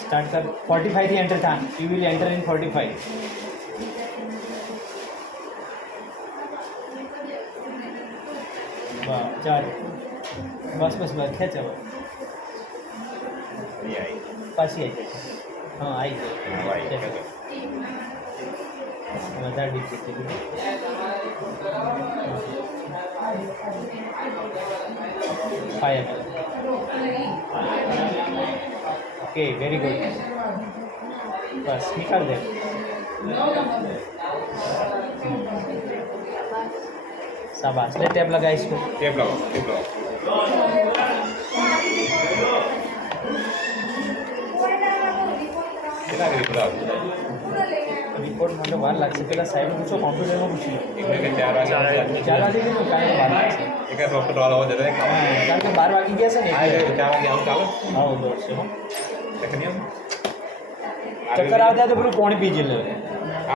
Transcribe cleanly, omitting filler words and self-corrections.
स्टार्ट कर 45 થી एंटर था यू विल एंटर इन 45 वाह चल बस बस बस खेच अब पासी आई हाँ आई વધારે ડીપ થઈ ગયું ફાયર ओके वेरी गुड बस निकाल दे शाबाश ले टेप लगा इसको टेप लगाओ કેટલા કરી બોલાવો रिपोर्ट માટે વાર લાગશે પેલા સાહેબ પૂછો કોમ્પ્યુટરમાં પૂછી એટલે કે 4 વાગે 4 વાગે કેટલું કાંઈ વાર લાગશે એક ડોક્ટર વાળો આવે છે હા કારણ કે 12 વાગી ગયા છે ને હા 4 વાગે આવું ચાલો હા દોડશે હો ચક્કર ચક્કર આવતા તો પેલું કોણ પી લે